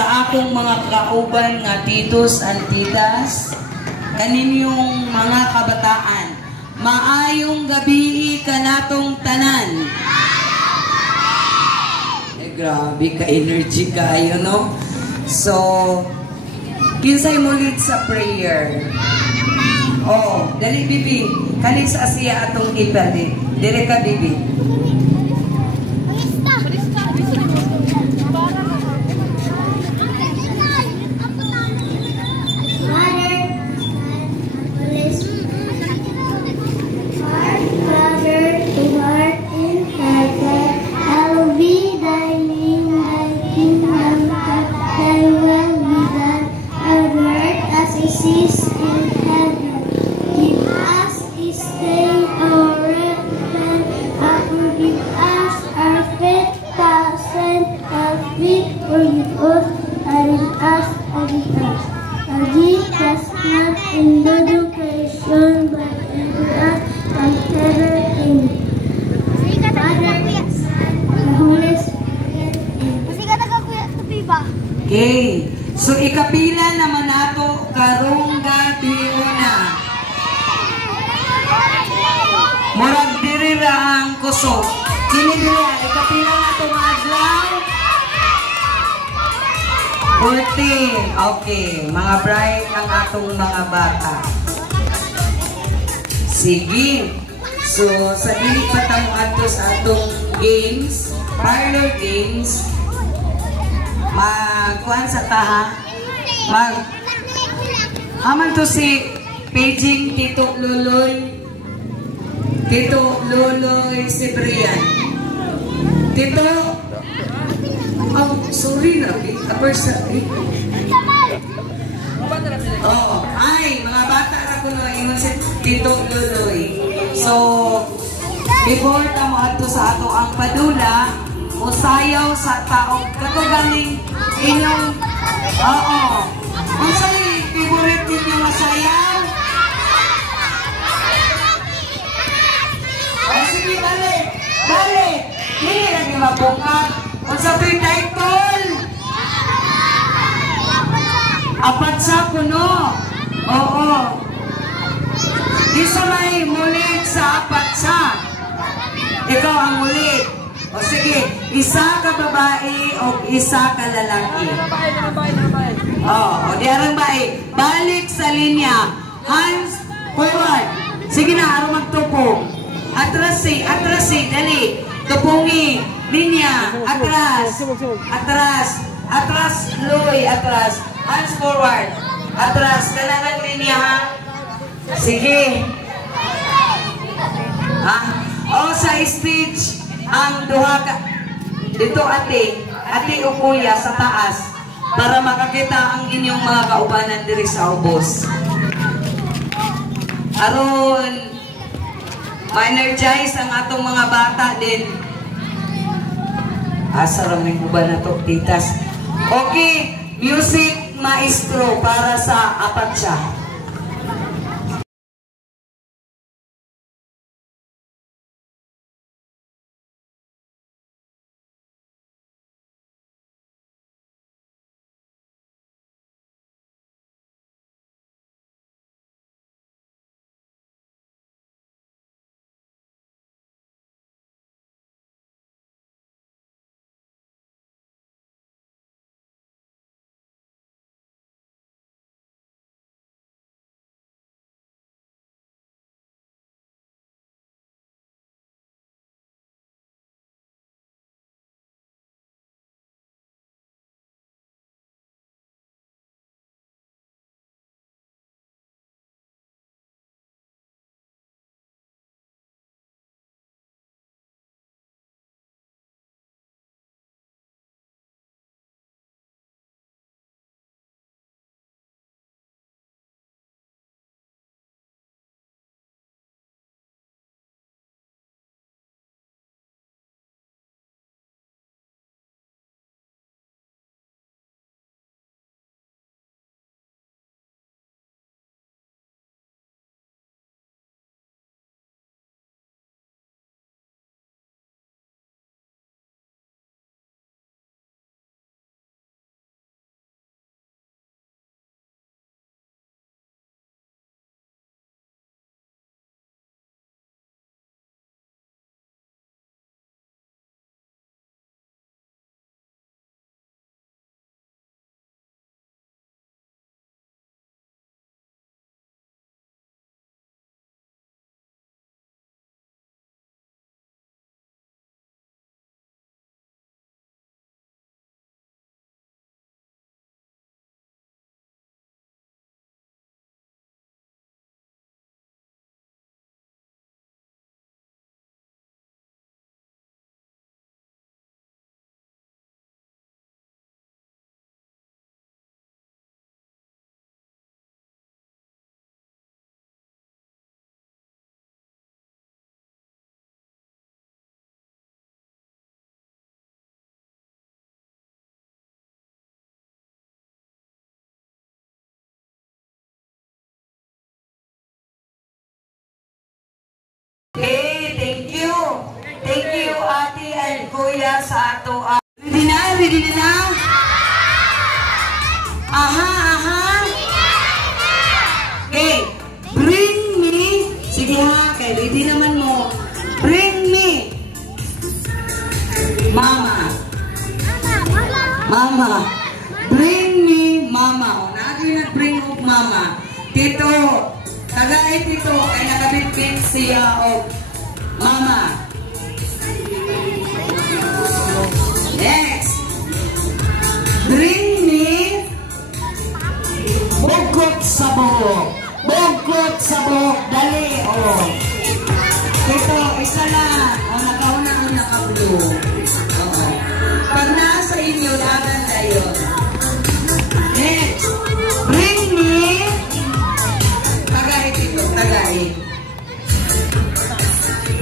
sa akong mga kauban nga titos and titas, kaninyong mga kabataan, maayong gabi kanatong tanan. Grabe ka energy kayo, no? So, kinsay mo lead sa prayer? Oh, dali bibi, kani sa Asia atong iperde. Dire ka bibi. Okay. So, ikapila naman nato karong gabi una. Murag diri ra ang kusog. Kini diri, ikapila nato madlaw. 14. Okay. Mga bright ang atong mga bata. Sige. So, sa dili pa tayo ato sa atong games, parlor games, magkuhan sa taha, aman to si paging Tito Luloy Cibrian. Tito, oh, sorry na, oh, ay, mga bata na ko no, ingon si Tito Luloy. So, before tamo ato sa ato ang padula, musayaw sa taong katugaling inyong, oo. Kung sa'yo, favorite ninyo masayaw? O sige, balik! Balik! Hindi lagi mabukat. Kung sa ito'y title? Apat sa kuno. Oo. Isa may mulit sa apat sa. Ikaw ang mulit. O sige, isa ka babae o isa ka lalaki. O diarang bae. Balik sa linya. Hands forward. Sige na, araw magtupong. Atras, dali. Tupungi. Linya. Atras. Atras. Atras, loy. Atras. Hands forward. Atras. Kailangan linya, ha? Sige. Ha? O sa stage, ang duha ka dito ate o kuya sa taas para makakita ang inyong mga kaubanan diri sa ubos. Aron ma-energize ang atong mga bata din. Asa ra may uban na to, titas. Okay, music maestro para sa apat siya. Okay, thank you. Thank you, ate and kuya sa ato. Ready na? Ready na? Aha, aha. Okay, bring me. Sige ha, kay ready naman mo. Bring me. Mama. Mama. Bring me, mama. O, natin nag-bring up mama. Tito. Tagay tito ay nakabitbit siya o mama. Next. Bring me bugkot sa buhok. Bugkot sa buhok. Dali, o. Tito, isa lang. O, nakauna ang naka-blue. Oo. Pag nasa inyo, laban tayo. Next. Bring me. Tagay tito, tagay.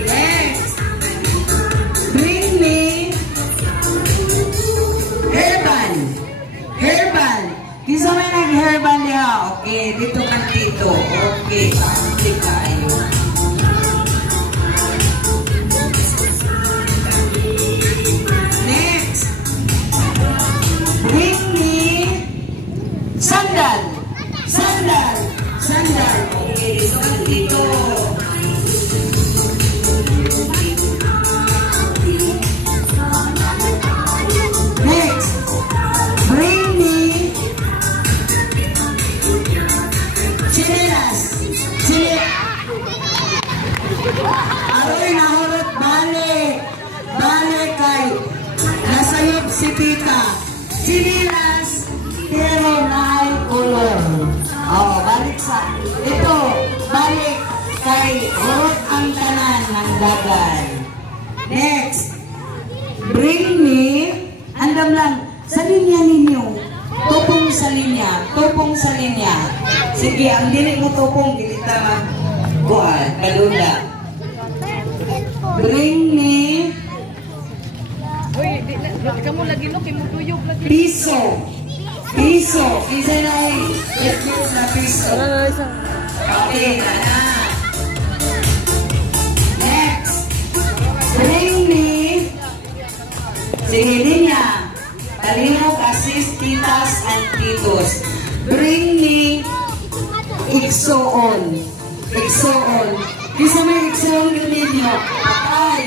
Next. Bring me. Herbal. Herbal. Kisa may nag-herbal niya. Okay, dito kan tito. Okay, pasti kayo. Next. Bring me sandal. Sandal. Sandal. Okay, dito kan tito. Next. Bring me chinelas. Aroy nahurot balik. Balik kay nasayop si tita. Chinelas pero naay kulor. Oh, balik sa ito. Balik kay hurot ang tanan ng dagan. Next. Bring me. Andam lang. Sa linya ninyo. Tupong sa linya. Tupong sa linya. Sige, ang dili mo tupong. Dilita man. Buwan. Kalula. Bring me. Uy, kamu lagi no, kimutuyog lagi. Piso. Piso. Isa na ay. Let's na piso. Okay, na. Next. Bring me. Sige linya. Talimog assist titas and titos. Bring me Ixoon. Ixoon. Isa may Ixoon yung ninyo. Patay.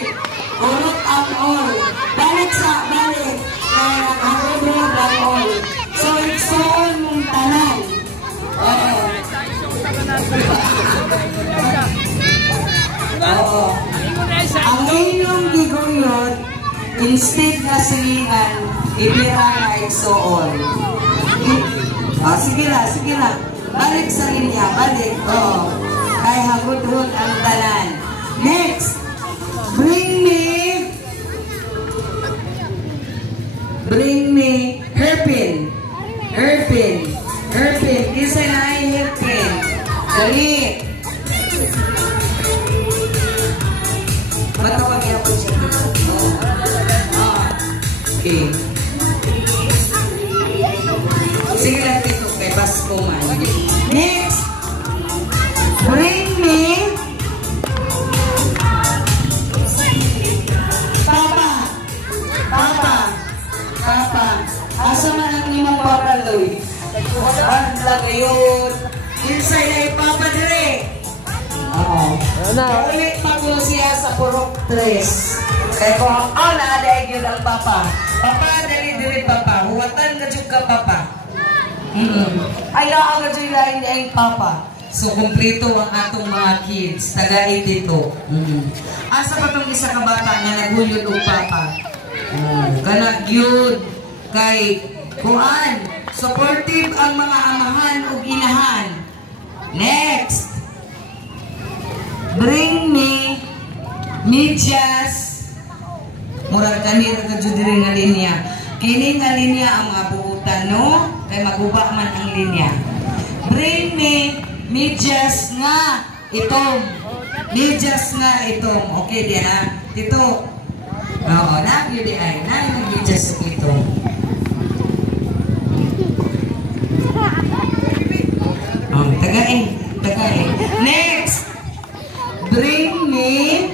Urot ang all. Balik sa balik. Kaya nakakurot ang all. So Ixoon mong tanan. Oo. Oo. Ang inyong giguyod, instead na silingan, ibira na Ixoon. Sige lang, sige lang. Balik sa linya, balik. Oo. Kaya hagod-hod ang tanan. Next. Bring me hairpin. Hairpin. Hairpin. Kisa na ay hairpin. Dali. Matapag yapon siya. Okay. Sige lang dito kay Basko man. Next. Bring me Papa. Asa man ang limang papa loy? Ang lagayon. Insay na ipapa dire. Oo. Ulit magulo siya sa purok 3. Kaya kung naadaig yun ang papa. Papa, dali papa. Huwatan ka dyan ka papa. Ay naang ka dyan lain ang papa. So, kumplito ang atong mga kids. Tagay dito. Asa pa itong isa ka bata na naghulod o papa? Kanak yun. Kay kuan. Supportive ang mga amahan o inahan. Next. Bring me medyas. Murag kanira ka dyan din nga linya. Kini nga linya ang mga buutan, no? Kay maguba man ang linya. Bring me medyas nga itom. Medyas nga itom. Okay, di na. Tito. Oo, na-view di ay. Na-medyas itom. Tagain. Next. Bring me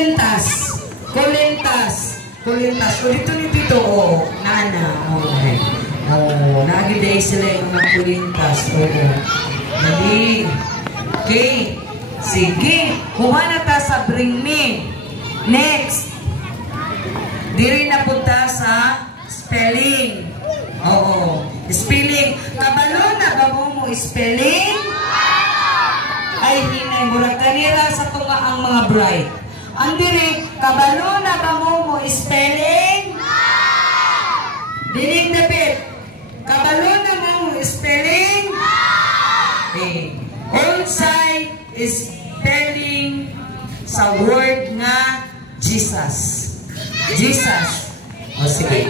Kulintas. Kulintas. Kulintas. Kulito ni Tito. Oo. Nana. Okay. Oo. Nagiday sila yung mga kulintas. Oo. Dali. Okay. Sige. Kuha na ta sa bring me. Next. Diri na punta sa spelling. Oo. Spelling. Kabalo na ba mo spelling? Ay, hinay. Murag kanila sa tunga ang mga bright. Ang diri, kabalo na ba mo spelling? Dinig dapit. Kabalo na mo spelling? Okay. Onside is spelling sa word nga Jesus. Jesus. O sige.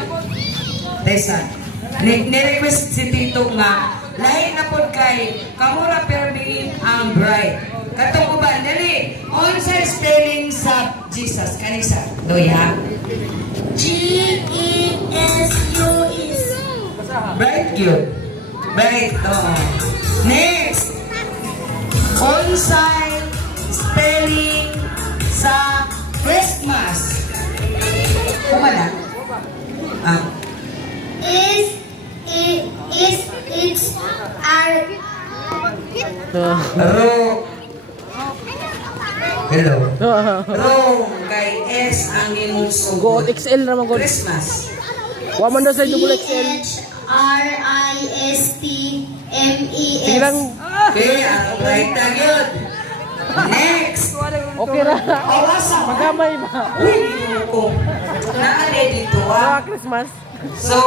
Listen. Ni-request si Tito nga lahi na po kay kamura perdiin ang bright. Katong uban, dali. Onside spelling sa Jesus. Kanisa. Doya. G-E-S-U-S. Bright cute. Bright. Oo. Next. Onside spelling sa Christmas. Kumana? Ah. It's our Ro. Hello. Ro kay S ang imong Go sugod. XL naman go. Christmas. Wa man daw sa double XL. C-H-R-I-S-T-M-E-S. Sige lang. Okay, ang right na yun. Next. Okay ra. Awasa. Magamay ba? Uy, ko. Naale dito ah. Christmas. So,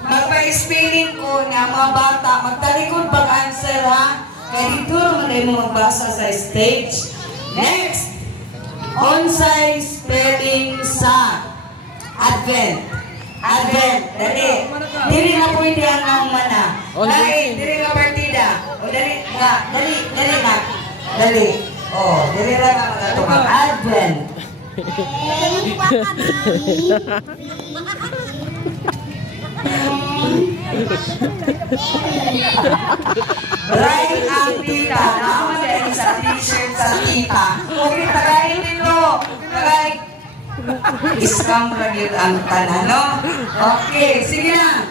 magpa-spelling ko na mga bata, magtalikod pag-answer ha. Kaya dito naman mo magbasa sa stage. Next. Onside spelling sa Advent. Advent. Dali. Dili na pwede ang mana. Dali. Dili na partida. O dali. Dali. Dali na. Dali. O, dili na nga magatukan. Advent. Right ang tita. Naman dahil sa t-shirt sa tita. Okay, tagayin nito. Tagayin. Iskam lagi ang tanan, no? Okay, sige na.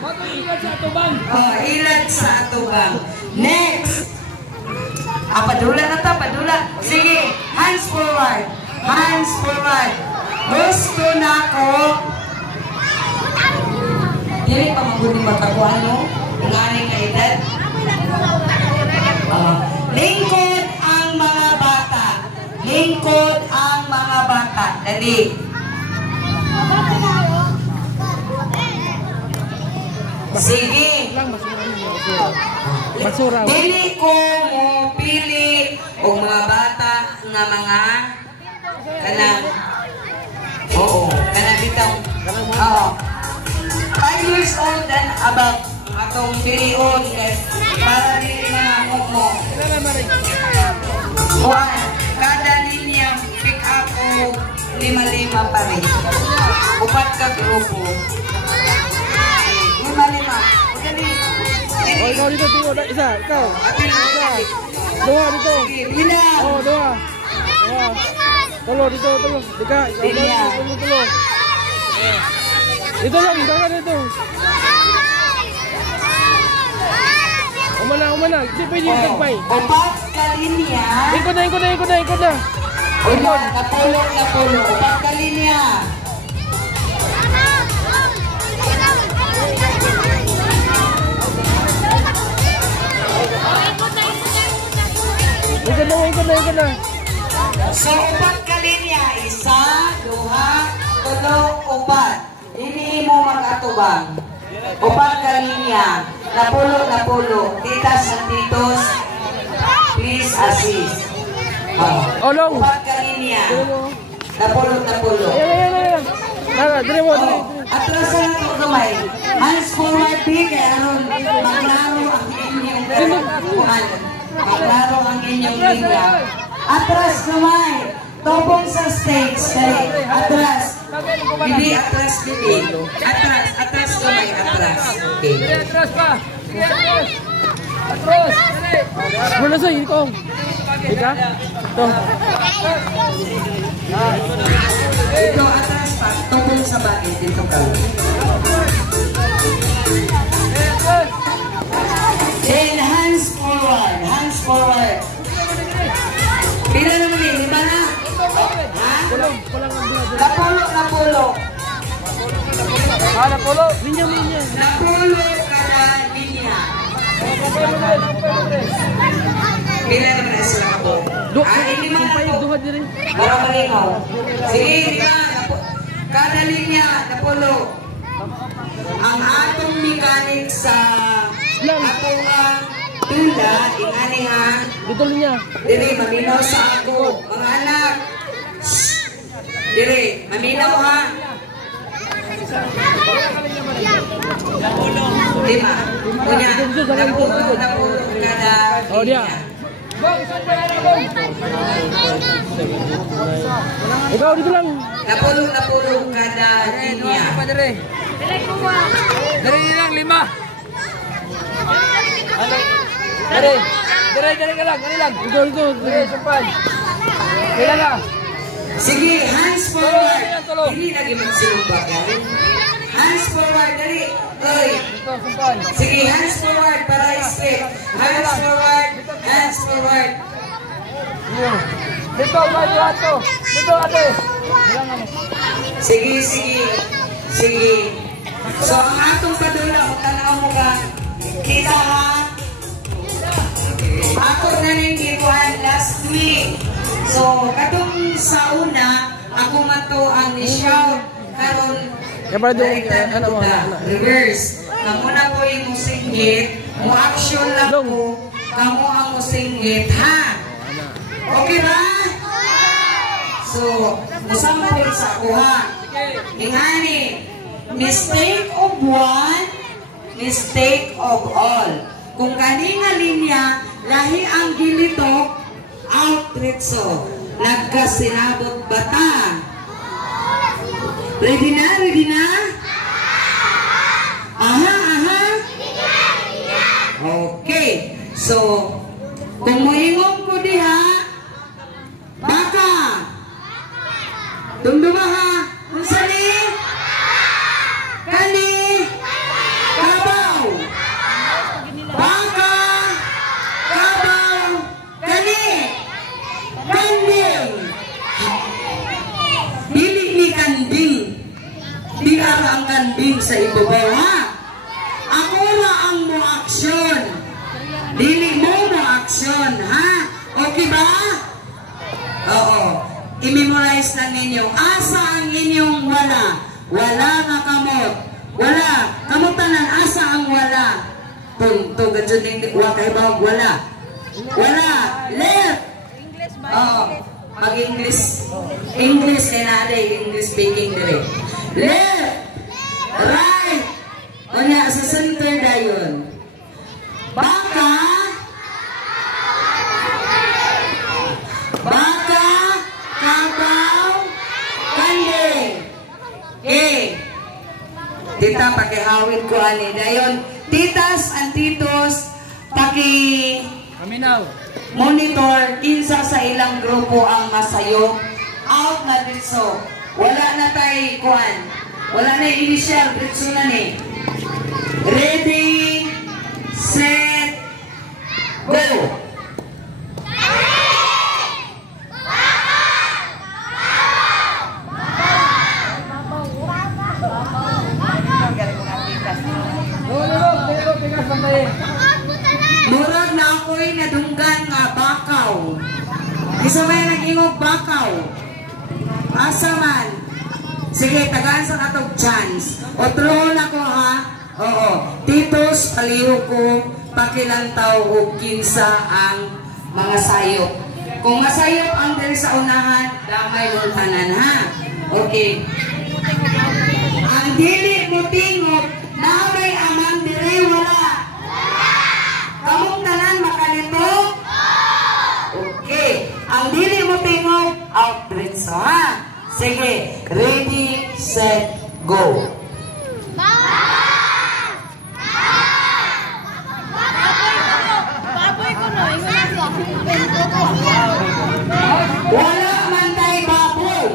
Ilat sa atubang. Next. Padula na ta, padula. Sige, hands forward. Hands forward. Gusto na ko. Dili pa magunin mataguan, no? Ingani ka edad. Lingkod ang mga bata. Lingkod ang mga bata. Dali. Sige. Basura. Dili ko mo pili o mga bata nga mga kanang kanang bitaw. Oo. 5 years old and above atong pilion para dili na mo. One, kada linya pick up o 5 pa rin. Upat ka grupo. 5. Dali. Oh, ikaw dito, tingko. Isa, ikaw. Isa. Dua dito. Bilang. Oh, dua. Dua. Tulo dito, tulo. Dika. Tulo. Dito lang, dagan dito. Umana. Di pwede yung tagpay. Upat ka linya. Ikot na. Upat, napulo. Upat ka linya. Ikot na. So, upat ka linya. 1, 2, 3, 4. Hindi mo mag-atubang. Upat ka linya. Napulo. Titas at titos. Please assist. Olong. Upat ka linya. Napulo. Ayan. Tara, dire mo. Atrasan na ito kamay. Hands forward, kaya aron maglaro ang inyong kuhan. Maglaro ang inyong linya. Atras kamay. Topong sa stage. Dali. Atras. Bibi, atras, bibi. Atras kamay, atras. Okay. Atras pa. Atras. Wala sa ikaw. Ika? Ito. Ito atras pa, tubong sa bagay dito ka. Then hands forward, hands forward. Pila naman eh, lima na? Ha? Napulo, napulo. Napulo. Linya. Napulo kada linya. Pila naman na sila po. Lima na po. Para malinaw. Sige, lima. Kada linya, napulo. Ang atong mechanic sa atong tula, ingani ha. Dito linya. Dire, maminaw sa ako. Mga anak. Dire, maminaw ha. Lima. Kunya, napulo kada Oh, dia. Ikaw dito lang. Napulo kada linya. Dari lang, 5. Dari ka lang, Dito. Sampan. Kailan na? Sige, hands forward. Hindi lagi magsilumba ka. Hands forward, dali. Oy. Sige, hands forward para straight. Hands forward, hands forward. Dito, ato. Dito, ate. Sige. So, ang atong padula, tanaw mo ka. Kita ha? Ako na rin gikuhan last week. So, katong sa una, ako mato ang ni-shout. Karon, reverse. Kamuna ko yung musinggit, mo-action lang ko, kamo ang musinggit, ha? Okay ba? So, musampol sa kuha. Ingani, mistake of one, mistake of all. Kung kaninga linya, lahi ang gilitok, outretso, nagkasinabot bata. Ready na? Aha. Okay. So, kung muingong ko diha, baka. Dumduma ha. Unsa ni? Kani. Kabaw. Baka. Kabaw. Kani. Kanding. Dili ni kanding. Di ara ang kanding sa ibabaw ha. Ako na ang mo aksyon. Dili mo aksyon ha. Okay ba? Oo. I-memorize lang ninyo. Asa ang inyong wala? Wala nga kamot. Wala. Kamutanan, asa ang wala? Punto. Ganyan din. Wala kayo ba? Wala. Wala. Left. Oo. Mag-English. English kaya natin. English speaking dire. Left. Right. O nga, sa center na yun. Baka. Kabaw. Kanding. Okay. Tita, pakihawid ko ani. Dayon, titas and titos, Aminaw. monitor kinsa sa ilang grupo ang masayo. Out na dito. Wala na tayo kuan. Wala na initial. Dito na ni. Ready, set, go. Murag na ako'y nadunggan nga bakaw. Isa may nag-ingog bakaw. Asa man. Sige, tagaan sa katog chance. Otro na ko ha. Oo. Titos, paliho ko, pakilantaw o kinsa ang mga sayop. Kung masayop ang dali sa unahan, damay mo tanan ha. Okay. Ang dili mo tingog, namay amang dire wala. Kamong tanan makalito? Okay. Ang dili mo tingog, out dritso ha. Sige. Ready, set, go. Wala man tayo baboy.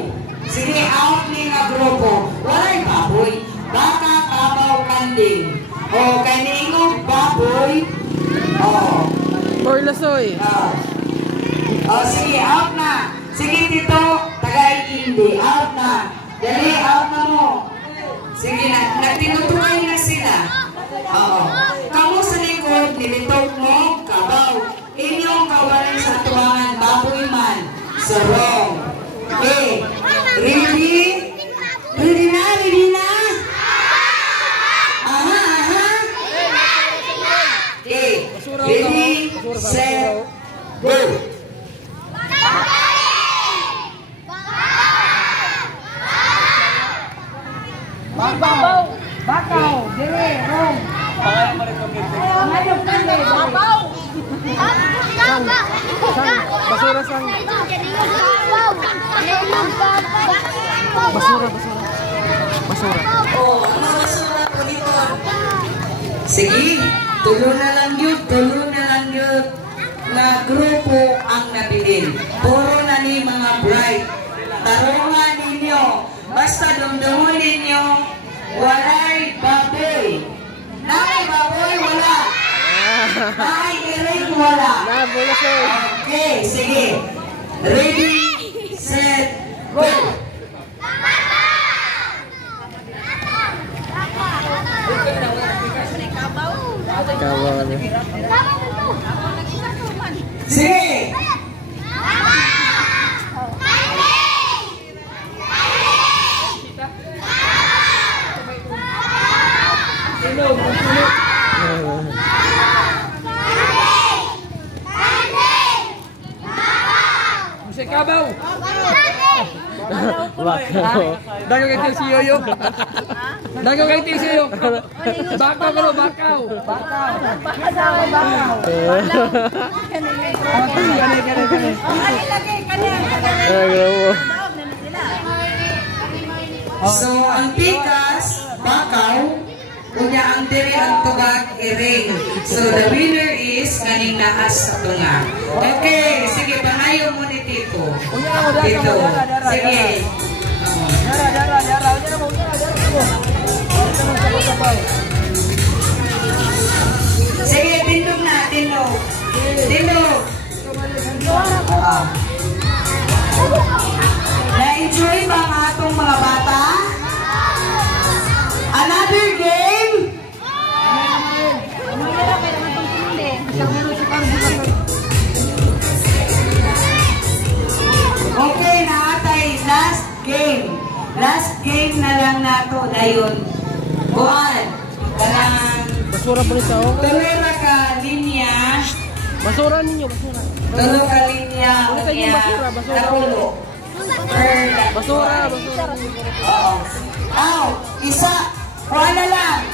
O, kaningog baboy. O. Or lasoy. O, sige, out na. Sige, Tito, taga-ikindi. Out na. Dali, out na mo. Sige na, nagtinutuloy na sila. Oo. Kamu sa likod, nilitok mo, kabaw. Inyong kawalan sa tuwangan, baboy man. So, wrong. Okay. Ready? Ready na? Ready na? Aha, aha. Okay. Ready, set, go. Babaw! Bakaw! Dire! Rong! Ngayon kami! Babaw! Basura sang. Basura. Basura. Oh, ano basura po dito? Sige, tulo na lang yun na grupo ang nabilin. Puro na ni mga bright. Tarungan ninyo. Basta dumdumon ninyo, walay baboy. Nay baboy, wala. Nay iring, wala. Okay, sige. Ready, set, go. Sige. Musik kabaw. Dago kay si Yoyo. Dago kay si Yoyo. Bakaw bro, bakaw. So, ang pikas, bakaw, kunya ang diri ang tugag, iring. So, the winner is kaning naas sa tunga. Okay, sige, panayo mo ni Tito. Tito, sige. Sige, tindog na, tindog. Tindog. Na-enjoy ba ang atong mga bata? Another game? Okay, naatay. Last game. Last game na lang nato. Dayon. Buwan. Kanang Basura po nito. tulera ka linya. Basura ninyo, basura. Tulo ka linya. Ulit tayo yung basura, basura. Napulo. Basura. Oo. Aw, isa. Kuha na lang.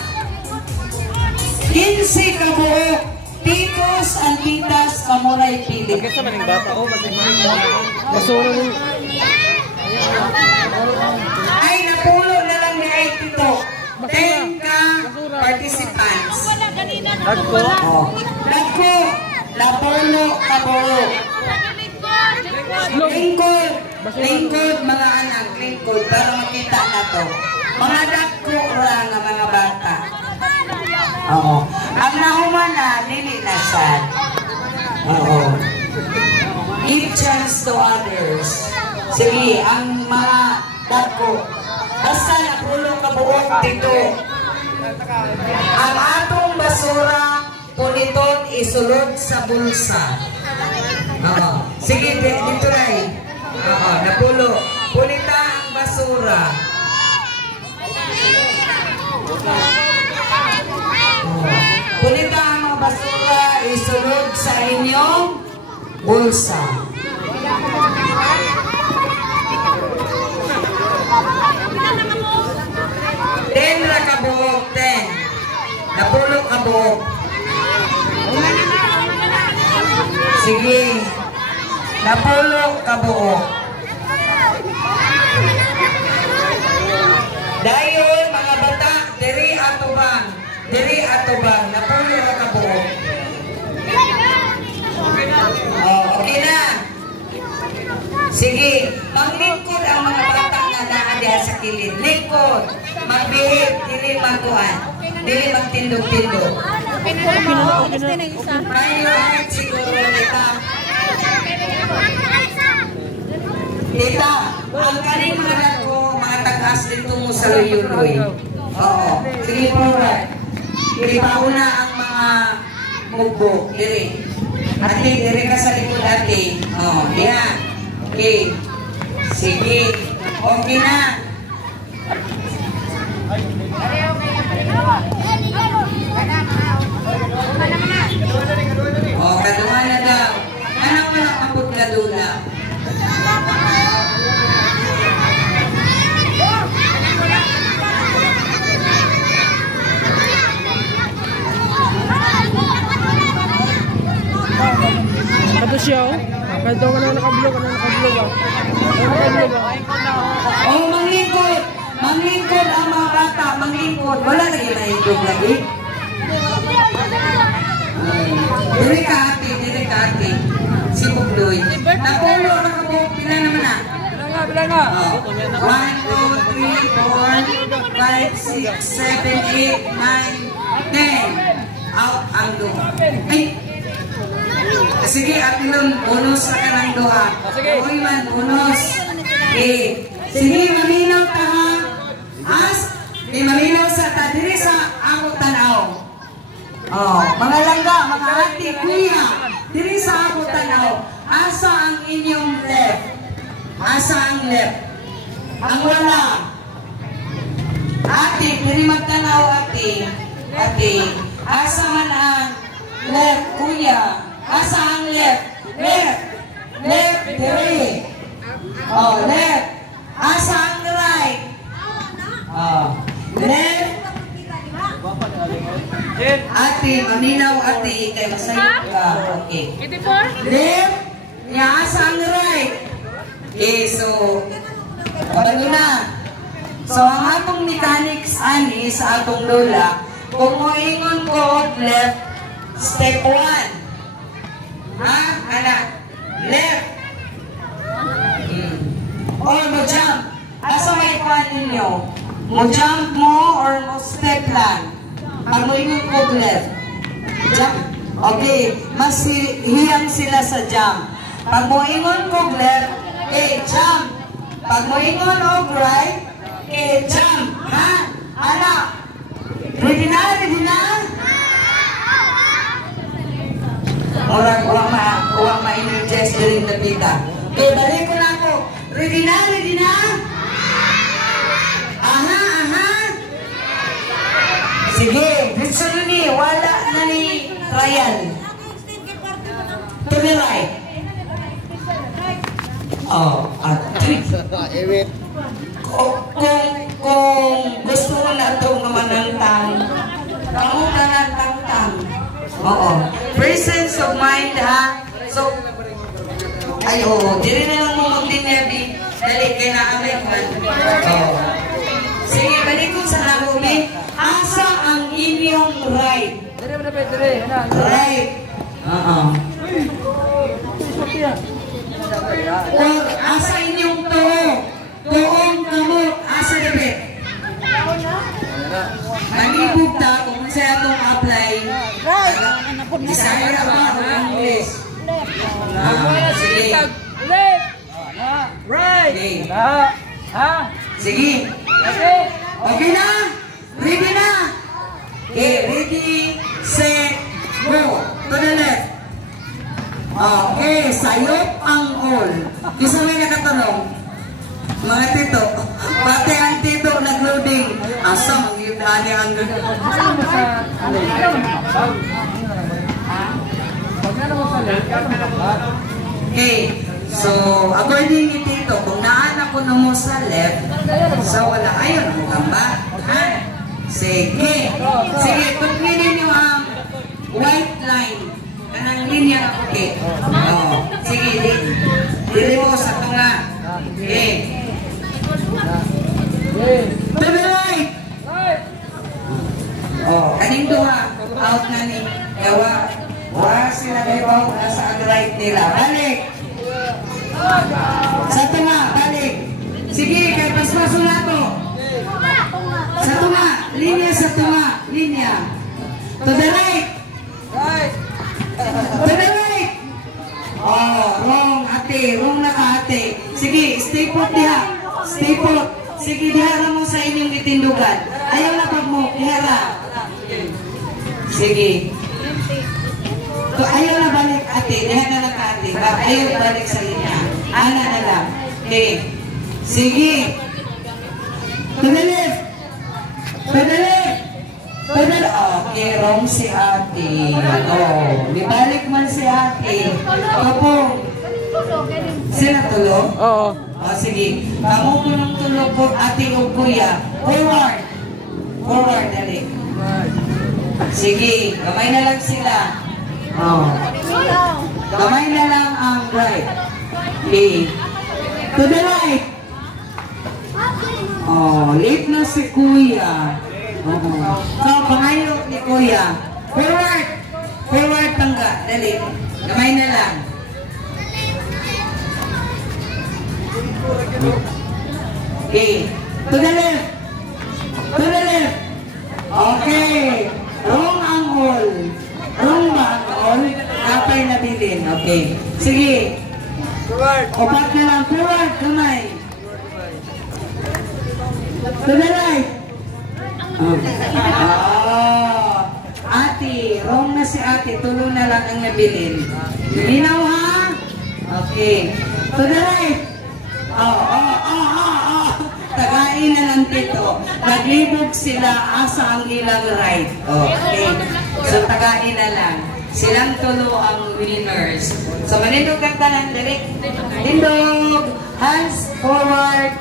15 kabuok. Titos ang titas kamuray pili. Kasi maning bata o basura ninyo. Ay, napulo na lang ni ay Tito. 10 ka participants. Agko. Oh. Nagko. Napulo kabuok. Lingkod. Lingkod, mga anak. Lingkod. Para makita na to. Mga dako lang ang mga bata. Oo. Ang nahuman na, nili na siya. Oo. Give chance to others. Sige, ang mga dako. Basta napulong kabuok dito. Ang atong basura, puniton isulod sa bulsa. Oo. Sige, dito na eh. Oo, napulo. Punita ang basura. Punita ang mga basura isulod sa inyong bulsa. Ten ra kabuok, 10. Napulo kabuok. Sige. Napulo kabuok. Dayon mga bata, diri atubang. Diri atubang. Napulo ra kabuok. Oh, okay na. Sige, maglingkod ang mga bata na naa diha sa kilid. Lingkod, magbihip, dili magkuhan. dili magtindog-tindog. May right siguro, tita. Tita, ang kaning mga dako, mga tag-as dito mo sa Luyuloy. Oo. Sige po, right. Ipauna ang mga mugbo, diri. Ate, diri ka sa likod, ate. Oo, yan. Okay. Sige. Okay na. Oh, kaduha na daw. Ano mo na kapag kadula? Kato siya, oh. Kato ka na nakablog, Oh, manglingkod! Manglingkod ang mga bata, manglingkod. Wala lagi na hindog lagi. Diri ka ate. Si Bugloy. Napulo, nakabuk, pila naman na. Bila nga. 1, 2, 3, 4, 5, 6, 7, 8, 9, 10. Out ang duha. Ay! Sige, ate nun, bonus na ka ng duha. Uy man, bonus. Okay. Sige, maminaw ka ha. Di maminaw sa tadiri sa ako tanaw. Oh, mga langga, mga ate, kuya, diri sa ako tanaw. Asa ang inyong left? Asa ang left? Ang wala. Ate, diri magtanaw ate. Ate, asa man ang left, kuya? Asa ang left? Left. Left, diri. Oh, left. Asa ang right? Oh, left. Ate, maminaw ate, kay masayot ka. Okay. Left. Nga, asa ang right? Okay, so, ano na? So, ang atong mechanics ani sa atong lola, kung moingon ko left, step 1. Ha? Anak? Left. Or mo jump. Asa may kuhan ninyo? Mo jump mo or mo step lang? Pag mo ingon ko left. Jump. Okay. Mas hiyang sila sa jump. Pag mo ingon ko left, jump. Pag mo ingon og right, jump. Ha? Anak? Ready na? Ready na? Orang uwang ma-energize during the pita. Okay, balik ko na ako. Ready na? Ready na? Aha, aha. Sige, dito ni, wala na ni trial. To the right. Oh, at kung gusto mo na itong namanantang, kamu ka ng tang-tang. Oo. Presence of mind, ha? So, ay, oo. Dili na lang mo mag-dinyabi. Dali, kaya na-amig man. Oo. Sige, balik ko sa nahubi. Asa ang inyong right? Right. Oo. Or asa inyong tuo? Tuong kamot. Asa dapat? Manibog ta kung saan itong apply. Isaya ba o English? Sige. Right. Sige. Okay na? Ready na? Okay, ready, set, go. To the left. Okay, sayop ang all. Isa may nakatanong. Mga tito, pati ang tito nag-loading. Asa, mag-iudani ang okay, so according ni Tito, kung naanak ko mo sa left, so wala ayun ang gamba. Ha? Sige. Sige, pagpinin nyo ang white line. Kanang linya na puti. Oh, sige, dili mo sa tunga. Okay. To the right. Oh, kaning duha, out na ni. Yawa. Wala sila kayo sa right nila. Balik! Sa tunga, balik! Sige, kay paspaso na to. Sa tunga, linya sa tunga. linya. To the right. Right. To the right. Oh, wrong ate. Wrong na ka ate. Sige, stay put diha. Stay put. Sige, dihara mo sa inyong itindugan. Ayaw na pag mo. Dihara. Sige. So, ayaw na balik ate. Dihara na ka ate. Ayaw balik sa linya. Ana na lang. Okay. Sige. To the left. To the left. To the left. Okay, wrong si ate. Oh, libalik man si ate. Kapong. Sila tulo? Oo. O sige. Kamu po ng tulo po ate o kuya. Forward. Forward, dali. Sige. Kamay na lang sila. Oh. Kamay na lang ang right. Okay. To the right. Oh, late na si kuya. Oh. So, pangayo ni kuya. Forward. Forward tangga. Dali. Kamay na lang. Okay. To the left. To the left. Okay. Wrong angle. Wrong ba angle? Kapay na bilin. Okay. Sige. Opat na lang. Forward. Kamay. To the right. Oh. Ate. Wrong na si ate. Tulo na lang ang nabilin. Linaw ha? Okay. To the right. Tagain na lang dito. Naglibog sila asa ang ilang right. Okay. So, tagain na lang. Silang tulo ang winners. So, manindog kang tanan. Direct. Tindog. Hands forward.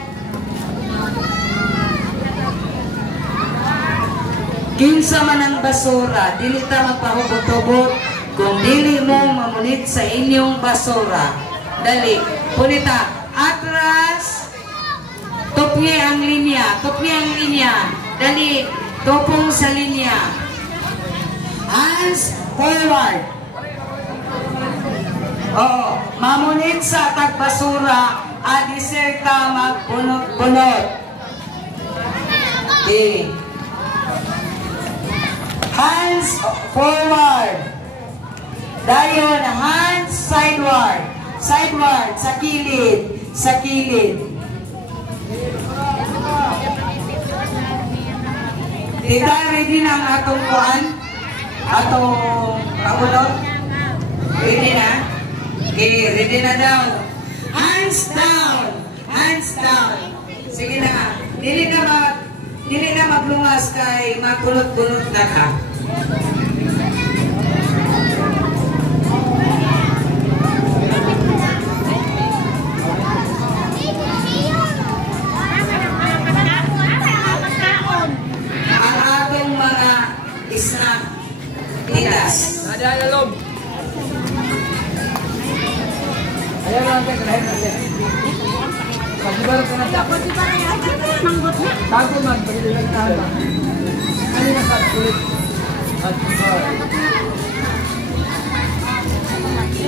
Kinsa man ang basura, dili ta magpahubot-hubot kung dili mo mamunit sa inyong basura. Dali, punita, atras, tupye ang linya, tupye ang linya. Dali, tupong sa linya. Hands forward. Oo, mamunit sa tagbasura, adisir ka magbunot-bunot. Okay. Hands forward. Dayon, hands sideward. Sideward, sa kilid. Sa kilid. Tita, ready na ang atong kuan? Atong pagulot? Ready na? Okay, ready na daw. Hands down. Hands down. Sige na. Dili na maglungas kay makulot-kulot na ka. Ang atong mga snack titas. Ada na loob. Ayaw lang tayo, kalahin natin. Pag-ibarap ka na dapat. Tago man, pag-ibarap ka na. Ano na sa kulit?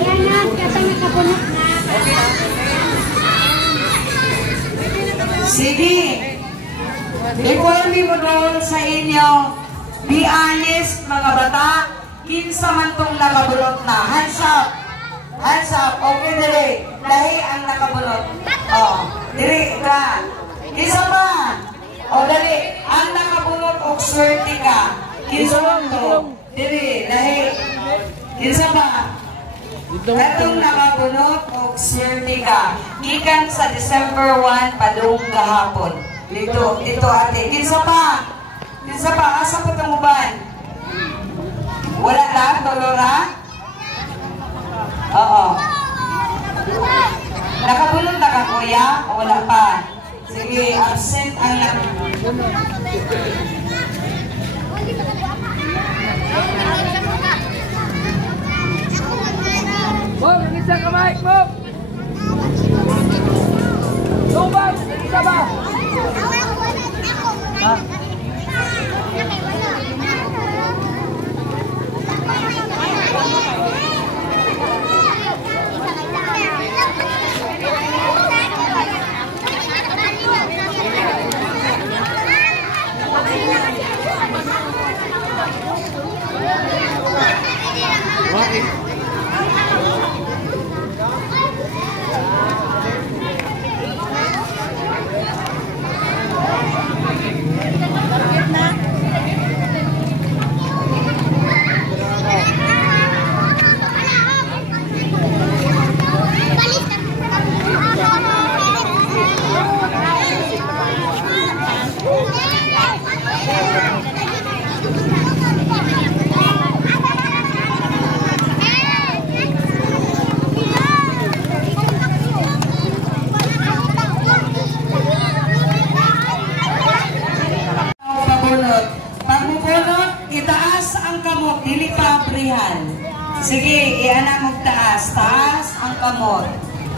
Ayan na, katang nakapunot na. Sige. Before we roll sa inyo, be honest mga bata, kinsa man tong nakabulot na. Hands up. Hands up. Okay, dili. Lahi ang nakabulot. Oh, dili ka. Kinsa ba? O dali. Ang nakabulot og swerte ka. Kinsa man to? Dili. Lahi. Kinsa ba? Katong nakabulot og swerte ka. Gikan sa December 1 padung gahapon. Dito ate. Kinsa pa? Kinsa pa? Asa pa tumuban? Wala lang, Dolora? Oo. Nakabulot na ka, kuya? O wala pa? Sige, absent ang Bob, isa kamay, Bob! Bob, isa ba? Ha? kamot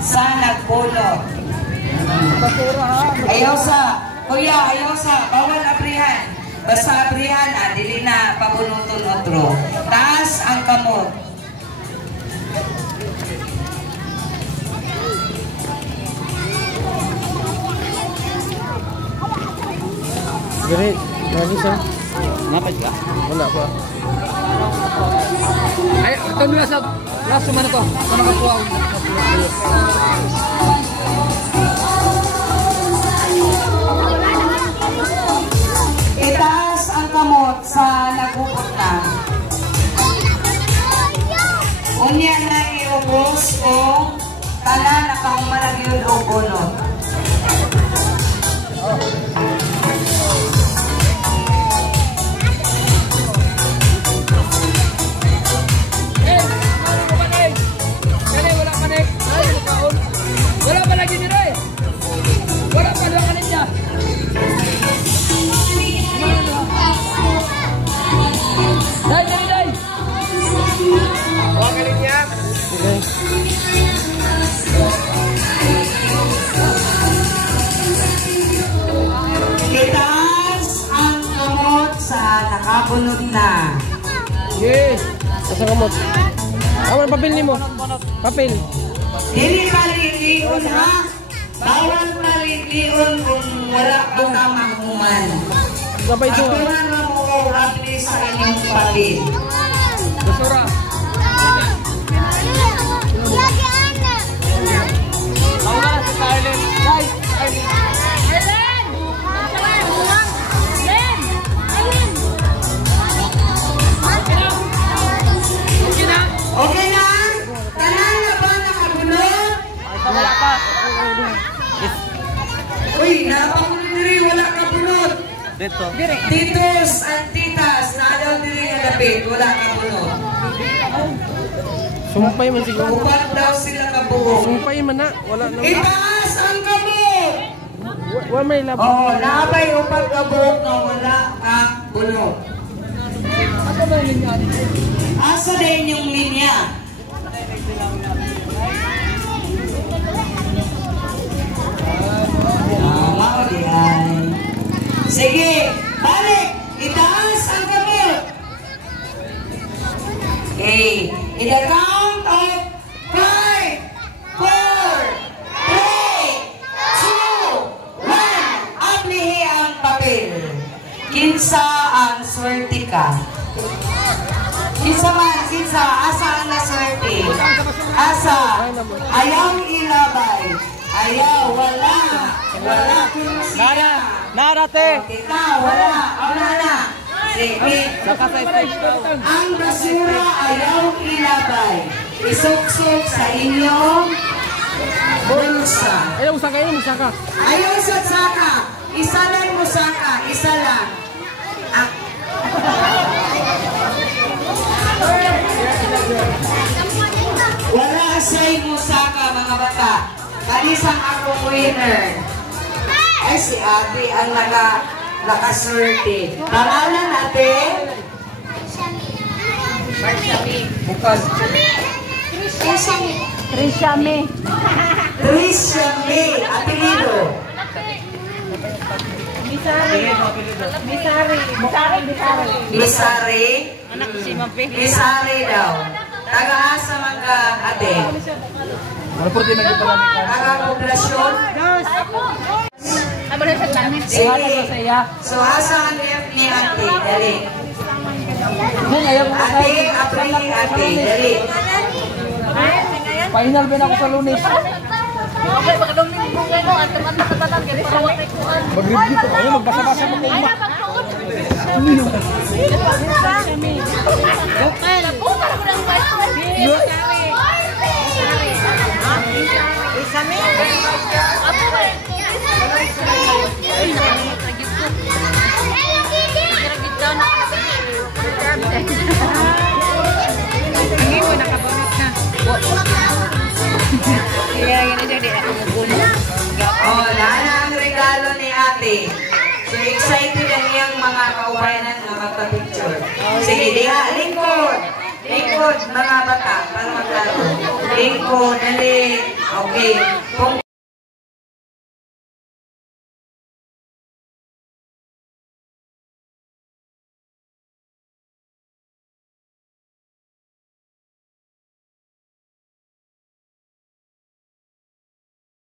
sa nagpulot. Ayaw sa, kuya, ayaw sa, bawal abrihan. Basta abrihan, dili na pabunuton otro. Taas ang kamot. Great. Lagi sa. Napad ka? Wala pa. Ay, ito nila sa last man to. Ano ka puwang? Itaas ang kamot sa nagupot na. Unya na iubos kung tanan na kahumalag yun o bunot. Wala pa lagi nila eh. Wala pa lang kanin niya. Day, day, day. Wala kanin niya. Itaas ang kamot sa nakabunod na. Yes. Sa kamot. Awan papel ni mo. Papel. Dili paliliun ha. Bawal paliliun kung wala ka tamahuman. Sabay ito. Patulan mo ko hapli sa inyong papel. Basura. Okay na? Tanan na ba nakabunod? Wala pa. Uy, napakuli diri, wala ka bunod. Dito. Titos at titas, nadaw diri nga lapit, wala ka bunod. Sumpay man siguro. Upat daw sila kabuo. Sumpay man na. Wala na. Itaas ang kamot! Wala may labo. Oo, nabay upat kabuo na wala ka bunod. Asa ba yung linya? Asa din yung linya? Tama o diyan. Sige, balik! Itaas ang kamot! Okay, in the count of 5, 4, 3, 2, 1, aplihe ang papel. Kinsa ang swerte ka? Kinsa man, kinsa, asa ang naswerte? Asa? Ayaw ilabay. Ayaw, wala. Wala kung siya. Narate. Okay ka, wala. Wala na. Sige. Ang basura ayaw ilabay. Isuksok sa inyong bulsa. Ayaw, usaka yun, usaka. Ayaw sa saka. Isa lang mo saka. Isa lang. Wala siya'y musaka mga bata. Kanisang akong winner. Ay si ate ang nakaswerte. Pangalan natin? Bukal. Trisha May. Trisha May. Apelido. Bisari. Bisari daw. Taga-asa man ka ate. Ano po din nagpapalami ka? Taga-poblasyon. Sige. So asa ang ref ni ate? Dali. Ate, apri, ate. Dali. Final ba na ako sa Lunes? Mag-review ko. Ayaw, magbasa-basa mo kung Oh, lana ang regalo ni ate. So excited ang iyang mga kaubayanan na magpa-picture. Sige, diha, lingkod. Lingkod, mga bata, para maglaro. Lingkod, dali. Okay. Kung